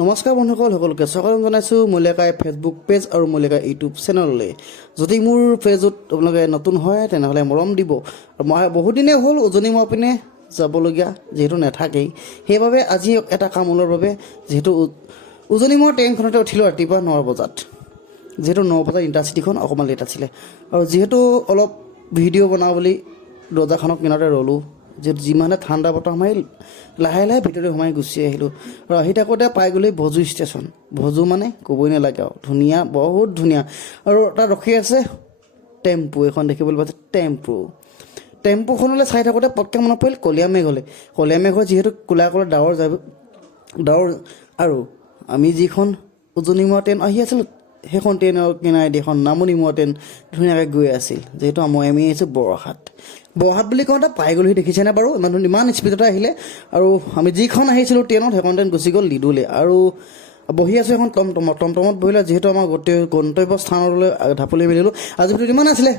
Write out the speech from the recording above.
নমস্কাৰ বন্ধুসকল সকলোকে স্বাগতম জনাইছোঁ মূল্যকাই ফেচবুক পেজ আৰু মূল্যকাই ইউটিউব চেনেললৈ। যদি মোৰ পেজত আপোনালোকে নতুন হয় তেনেহ'লে মৰম দিব। মই বহুদিনেই হ'ল উজনি মৰা পিনে যাবলগীয়া যিহেতু নাথাকেই, সেইবাবে আজি এটা কাম ওলোৱাৰ বাবে যিহেতু উজনি মৰা ট্ৰেইনখনতে উঠিলোঁ ৰাতিপুৱা 9 বজাত। যিহেতু 9 বজাত ইণ্টাৰচিটিখন অকণমান লেট আছিলে আৰু যিহেতু অলপ ভিডিঅ' বনাওঁ বুলি দৰ্জাখনৰ কিনাৰতে ৰ'লোঁ। যিহেতু যিমানে ঠাণ্ডা বতৰ মাৰিল লাহে লাহে ভিতৰতে সোমাই গুচি আহিলোঁ আৰু আহি থাকোঁতে পাই গ'লেই ভজু ষ্টেচন। ভজু মানে ক'বই নালাগে আৰু ধুনীয়া, বহুত ধুনীয়া। আৰু তাত ৰখি আছে টেম্পু এখন দেখিবলৈ পাইছে। টেম্পুখনলৈ চাই থাকোঁতে পটকৈ মনত পৰিল কলীয়া মেঘৰ যিহেতু ক'লা ক'লা ডাৱৰ আৰু আমি যিখন উজনি মৰা ট্ৰেইন আহি আছিলোঁ সেইখন ট্ৰেইনৰ কিনাৰেদি এখন নামনি মৰা ট্ৰেইন ধুনীয়াকৈ গৈ আছিল। যিহেতু আমি আহিছোঁ বৰহাট বুলি কওঁতে পাই গ'লোহি, দেখিছেনে বাৰু? ইমান স্পীডতে আহিলে। আৰু আমি যিখন আহিছিলোঁ ট্ৰেইনত সেইখন ট্ৰেইন গুচি গ'ল লিডুলৈ। আৰু বহি আছোঁ এখন টমটমত বহিলে, যিহেতু আমাৰ গোটেই গন্তব্য স্থানলৈ ঢাপলি মেলিলোঁ। আজি ভিডিঅ'টো ইমান আছিলে।